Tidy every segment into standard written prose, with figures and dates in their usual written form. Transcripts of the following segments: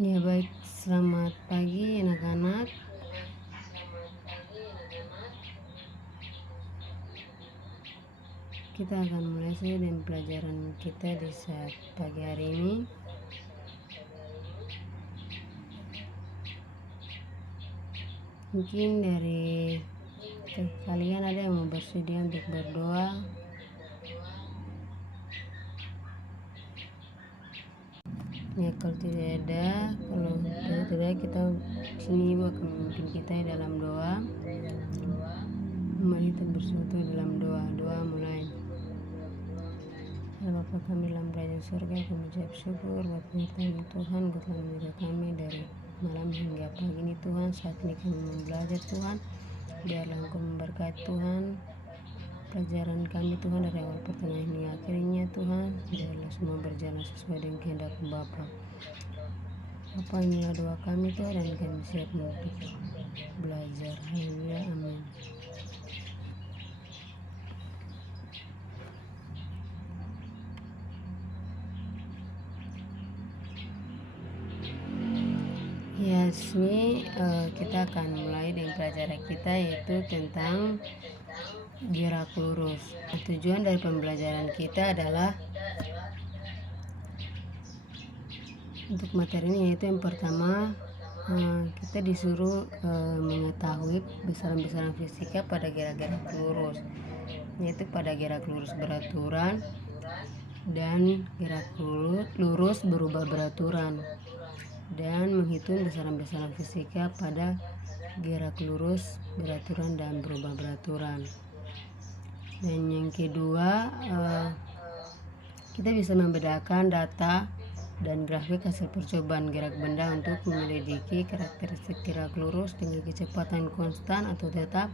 Ya baik, selamat pagi anak-anak. Kita akan mulai saja dengan pelajaran kita di saat pagi hari ini. Mungkin dari kalian ada yang mau bersedia untuk berdoa. Ya kalau tidak ada, kita sini Ibu akan memimpin kita dalam doa. Mari kita bersatu dalam doa. Doa mulai. Ya Bapa kami dalam kerajaan surga, kami mengucap syukur buat penyertaan Tuhan, Kau telah menjaga kami dari malam hingga pagi ini Tuhan. Saat ini kami belajar Tuhan, biarlah Engkau memberkati Tuhan pelajaran kami Tuhan dari awal pertengahan hingga akhirnya Tuhan. Biarlah semua berjalan sesuai dengan kehendak Bapa. Bapa, inilah doa kami Tuhan, dan kami siap untuk belajar. Haleluya, amin. Ya, sini kita akan mulai dengan pelajaran kita, yaitu tentang gerak lurus. Tujuan dari pembelajaran kita adalah untuk materi ini, yaitu yang pertama kita disuruh mengetahui besaran-besaran fisika pada gerak-gerak lurus, yaitu pada gerak lurus beraturan dan gerak lurus berubah beraturan, dan menghitung besaran-besaran fisika pada gerak lurus beraturan dan berubah beraturan. Dan yang kedua, kita bisa membedakan data dan grafik hasil percobaan gerak benda untuk menyelidiki karakteristik gerak lurus dengan kecepatan konstan atau tetap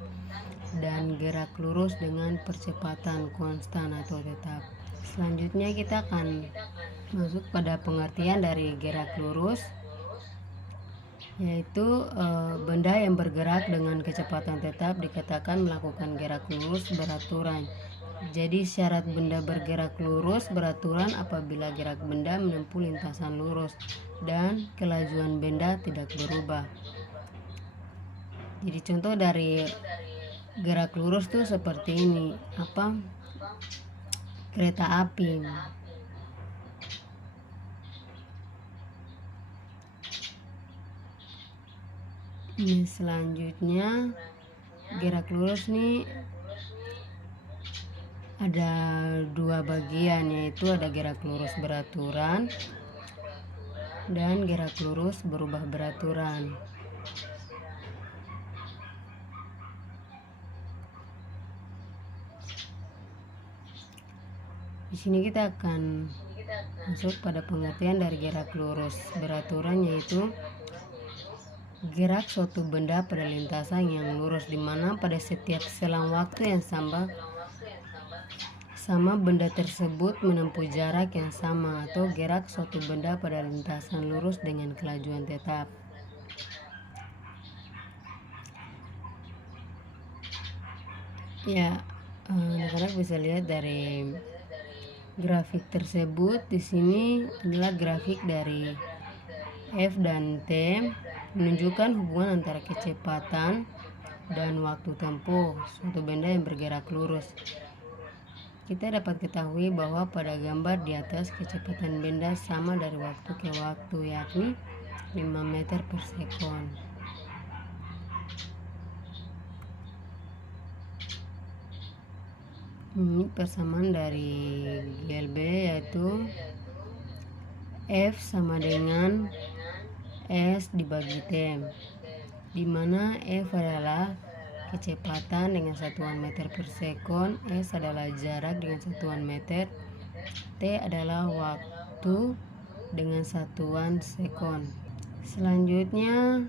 dan gerak lurus dengan percepatan konstan atau tetap. Selanjutnya kita akan masuk pada pengertian dari gerak lurus, yaitu benda yang bergerak dengan kecepatan tetap dikatakan melakukan gerak lurus beraturan. Jadi syarat benda bergerak lurus beraturan apabila gerak benda menempuh lintasan lurus dan kelajuan benda tidak berubah. Jadi contoh dari gerak lurus tuh seperti ini, kereta api. Ini selanjutnya gerak lurus nih ada dua bagian, yaitu ada gerak lurus beraturan dan gerak lurus berubah beraturan. Di sini kita akan masuk pada pengertian dari gerak lurus beraturan, yaitu gerak suatu benda pada lintasan yang lurus, di mana pada setiap selang waktu yang sama benda tersebut menempuh jarak yang sama, atau gerak suatu benda pada lintasan lurus dengan kelajuan tetap. Ya, anak-anak bisa lihat dari grafik tersebut. Di sini adalah grafik dari F dan T, menunjukkan hubungan antara kecepatan dan waktu tempuh suatu benda yang bergerak lurus. Kita dapat ketahui bahwa pada gambar di atas kecepatan benda sama dari waktu ke waktu, yakni 5 meter per sekon. Ini persamaan dari GLB, yaitu F sama dengan S dibagi T, di mana F adalah kecepatan dengan satuan meter per sekon, S adalah jarak dengan satuan meter, T adalah waktu dengan satuan sekon. Selanjutnya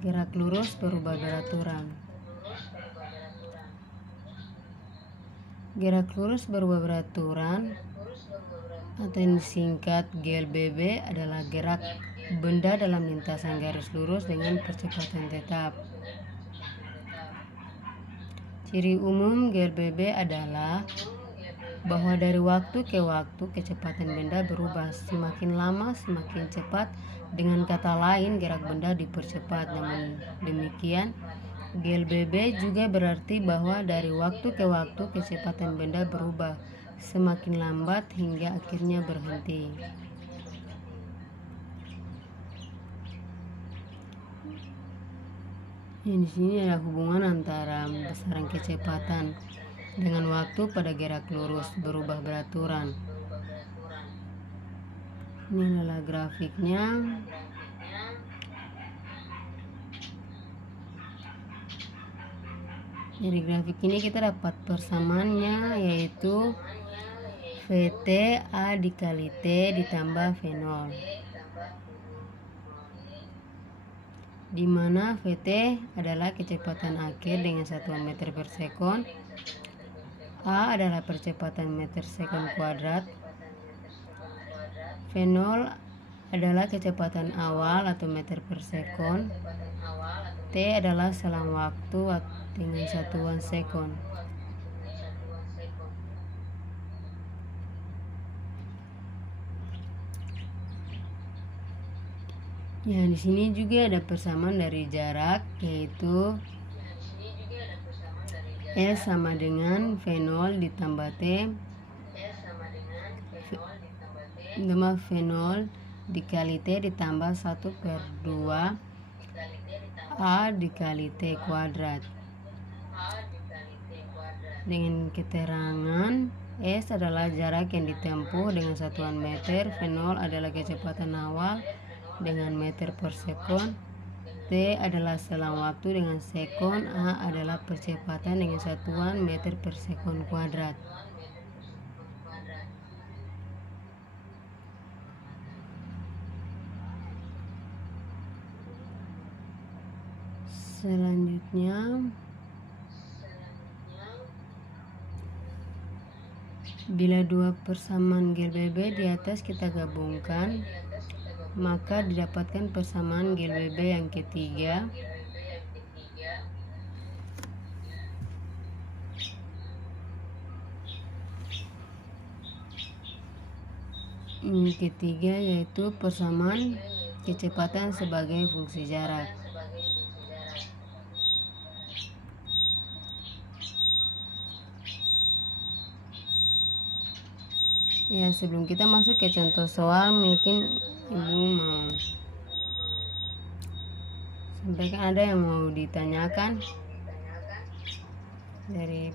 gerak lurus berubah beraturan. Gerak lurus berubah beraturan atau yang disingkat GLBB adalah gerak benda dalam lintasan garis lurus dengan percepatan tetap. Ciri umum GLBB adalah bahwa dari waktu ke waktu kecepatan benda berubah, semakin lama semakin cepat. Dengan kata lain, gerak benda dipercepat. Namun demikian, GLBB juga berarti bahwa dari waktu ke waktu kecepatan benda berubah, semakin lambat hingga akhirnya berhenti. Di sini ada hubungan antara besaran kecepatan dengan waktu pada gerak lurus berubah beraturan. Ini adalah grafiknya. Dari grafik ini kita dapat persamaannya, yaitu VT A dikali T ditambah V0, di mana VT adalah kecepatan akhir dengan satuan meter per sekon, A adalah percepatan meter sekon kuadrat, V0 adalah kecepatan awal atau meter per sekon, T adalah selang waktu dengan satuan sekon. Ya, di sini juga ada persamaan dari jarak, yaitu S sama dengan V0 ditambah T, V0 dikali T ditambah 1/2 A dikali T kuadrat. Dengan keterangan S adalah jarak yang ditempuh dengan satuan meter, V0 adalah kecepatan awal dengan meter per sekon, T adalah selang waktu dengan sekon, A adalah percepatan dengan satuan meter per sekon kuadrat. Selanjutnya, bila dua persamaan GLBB di atas kita gabungkan, maka didapatkan persamaan GLBB yang ketiga, yaitu persamaan kecepatan sebagai fungsi jarak. Ya, sebelum kita masuk ke contoh soal, mungkin Ibu mau sampaikan, ada yang mau ditanyakan dari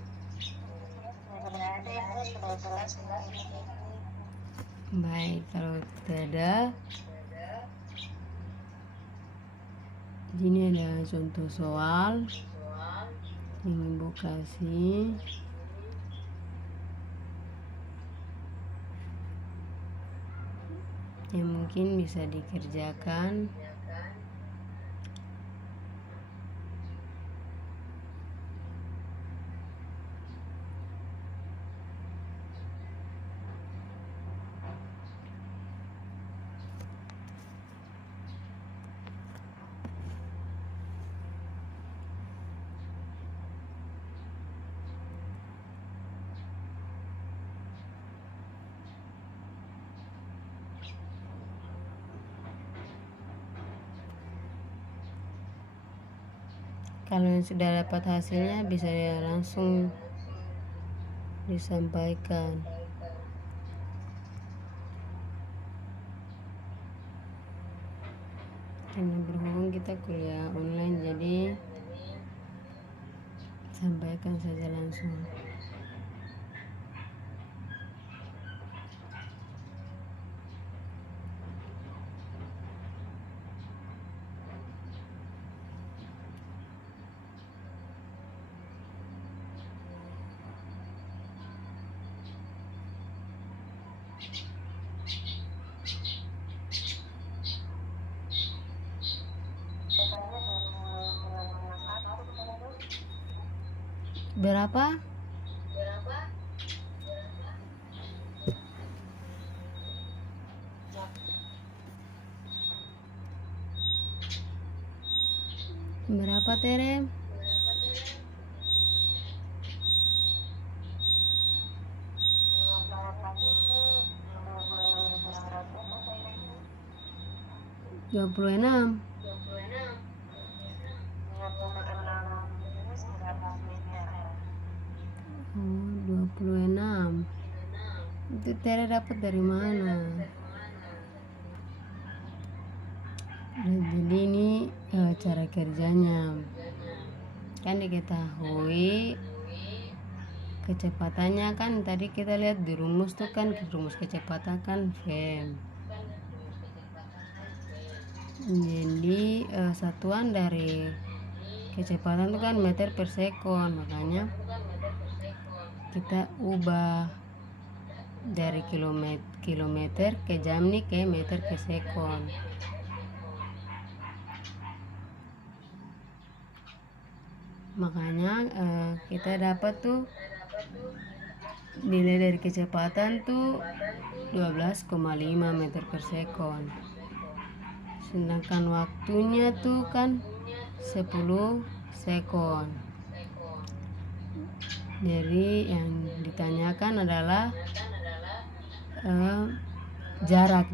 baik. Kalau tidak, ini ada contoh soal yang Ibu kasih. Yang mungkin bisa dikerjakan. Kalau yang sudah dapat hasilnya bisa langsung disampaikan. Karena berhubung kita kuliah online, jadi sampaikan saja langsung. Berapa? Berapa, Tere? 26. 26 terus berapa meter? Oh, 26. Itu Tere dapat dari mana? Nah, jadi ini cara kerjanya. Kan diketahui kecepatannya kan tadi kita lihat di rumus tuh kan rumus kecepatan kan V. Jadi satuan dari kecepatan itu kan meter per sekon, makanya kita ubah dari kilometer ke jam nih ke meter ke sekon. Makanya kita dapat tuh nilai dari kecepatan tuh 12,5 meter per sekon. Sedangkan waktunya tuh kan 10 sekon. Jadi yang ditanyakan adalah jarak.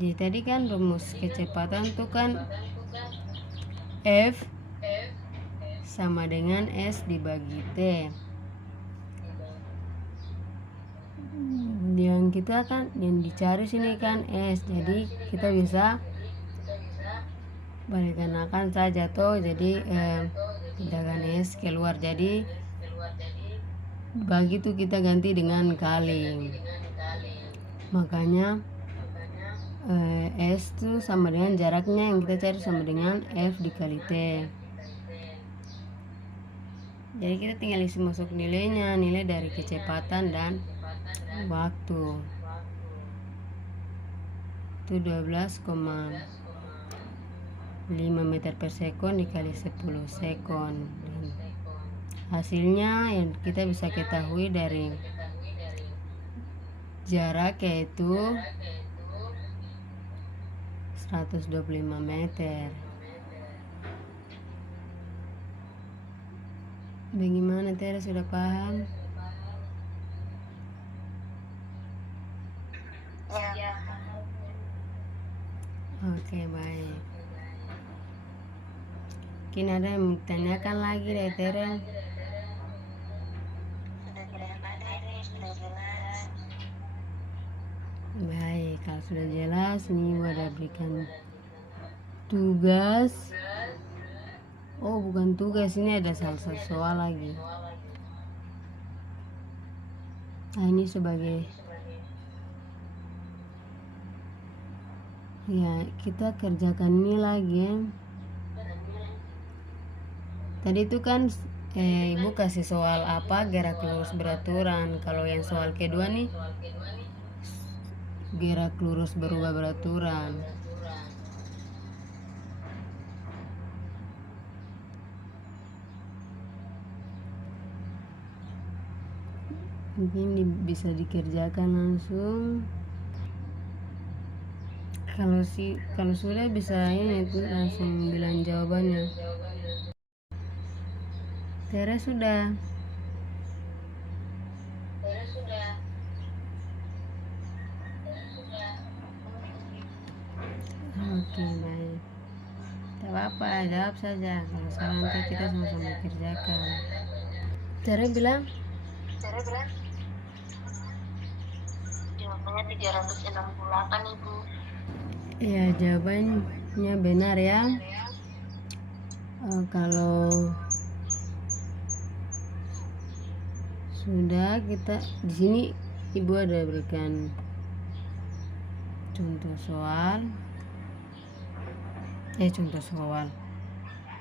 Jadi tadi kan rumus kecepatan tuh kan F sama dengan S dibagi T. Yang kita kan yang dicari sini kan S, jadi kita bisa balikan saja tuh, jadi pindahkan S keluar, jadi bagi tuh kita ganti dengan kali. Makanya S tuh sama dengan jaraknya yang kita cari sama dengan F dikali T. Jadi kita tinggal isi masuk nilainya, nilai dari kecepatan dan waktu. Itu 12,5 meter per sekon dikali 10 sekon. Dan hasilnya yang kita bisa ketahui dari jarak yaitu 125 meter. Bagaimana Tere, sudah paham? Ya. Oke, baik. Mungkin ada yang ditanyakan lagi dari Tere? Sudah tidak ada ini, sudah jelas. Baik, kalau sudah jelas, ini ada berikan tugas. Oh, bukan tugas, ini ada salah satu soal lagi. Nah, ini sebagai ya, kita kerjakan ini lagi ya. Tadi itu kan ibu kasih soal apa, gerak lurus beraturan. Kalau yang soal kedua nih, gerak lurus berubah beraturan. Mungkin bisa dikerjakan langsung. Kalau sudah bisa ini tuh langsung bilang jawabannya. Tere sudah. Oke, baik. Tak apa-apa, jawab saja. Kalau salah nanti kita sama-sama kerjakan. Tere bilang Jawabannya 368, Ibu. ya, jawabannya benar ya. Kalau sudah, kita di sini ibu ada berikan contoh soal.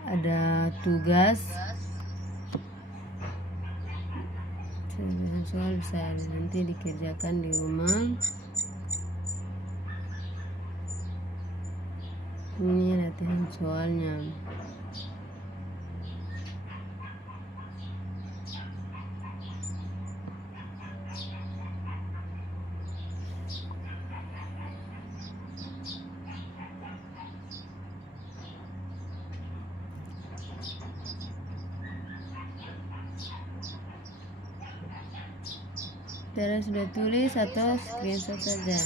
Ada tugas. Soal bisa nanti dikerjakan di rumah. Ini latihan soalnya. Tere sudah tulis atau screenshot saja?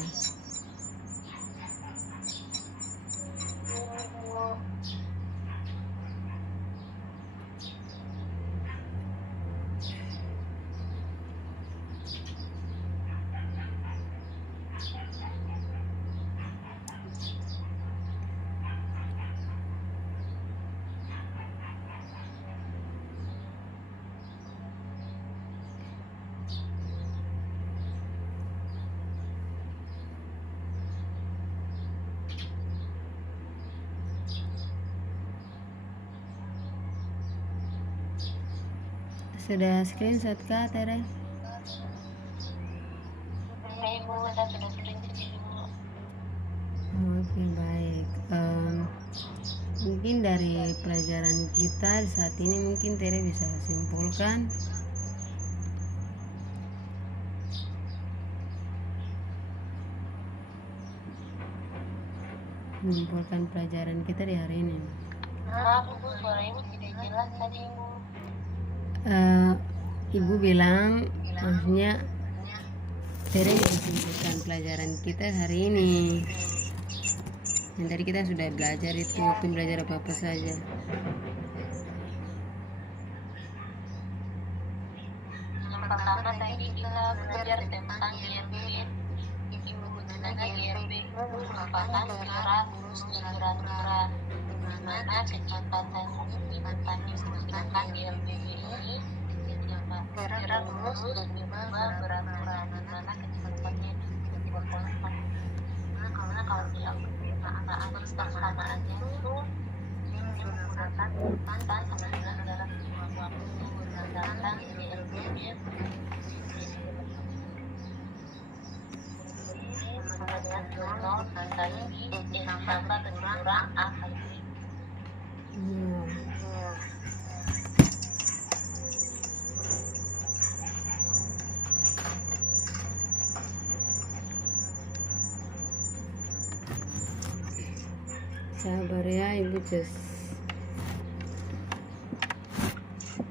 Sudah screenshot kah, Tere? Oke Ibu, saya sudah screenshot Ibu. Oke, baik. Mungkin dari pelajaran kita saat ini mungkin Tere bisa simpulkan pelajaran kita di hari ini. Maaf Ibu, suara Ibu tidak jelas tadi Ibu. Ibu bilang maksudnya Tere bisa simpulkan pelajaran kita hari ini. Yang tadi kita sudah belajar itu belajar apa saja. Yang pertama tadi kita belajar tentang GRB. Ibu gunanya GRB itu merupakan gerak-gerak di mana kecepatan kecepatan yang menggunakan GRB ini gerak lurus dan juga berat-berat di mana kecepatannya tidak konstan. Karena kalau dilakukan persamaannya itu menggunakan kecepatan sama dengan dalam waktu menggunakan GRB-nya. Sabar ya, Ibu just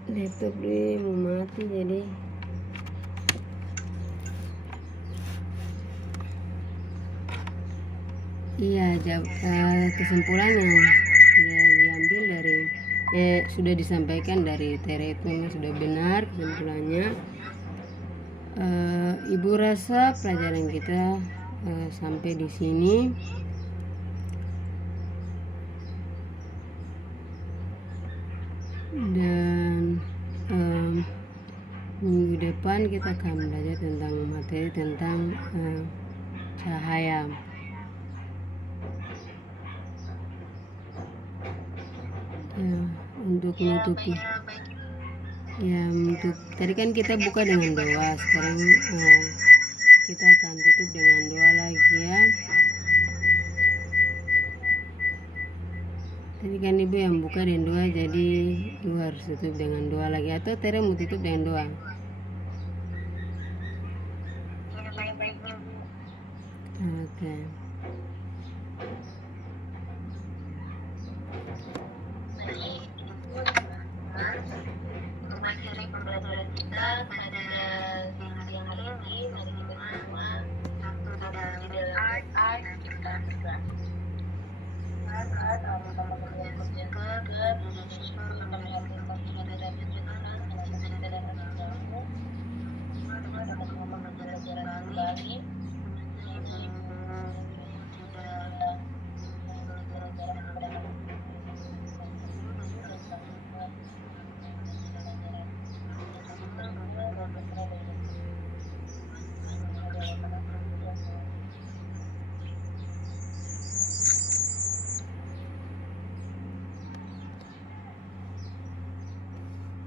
laptop dia mau mati jadi iya, kesimpulannya ya diambil dari sudah disampaikan dari Tere itu sudah benar kesimpulannya. Ibu rasa pelajaran kita sampai di sini. Dan minggu depan kita akan belajar tentang materi tentang cahaya. Ya, untuk menutupi ya, untuk tadi kan kita buka dengan doa, sekarang kita akan tutup dengan doa lagi ya. Tadi kan Ibu yang buka dengan doa, jadi Ibu harus tutup dengan doa lagi, atau Tere mau tutup dengan doa? Oke. Untuk materi pembelajaran kita pada siang hari ini, mari kita semua satu di dalam art kita juga.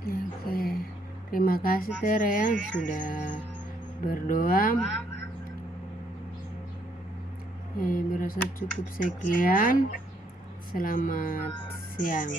Oke, terima kasih Tere yang sudah berdoa. Berasa cukup sekian. Selamat siang.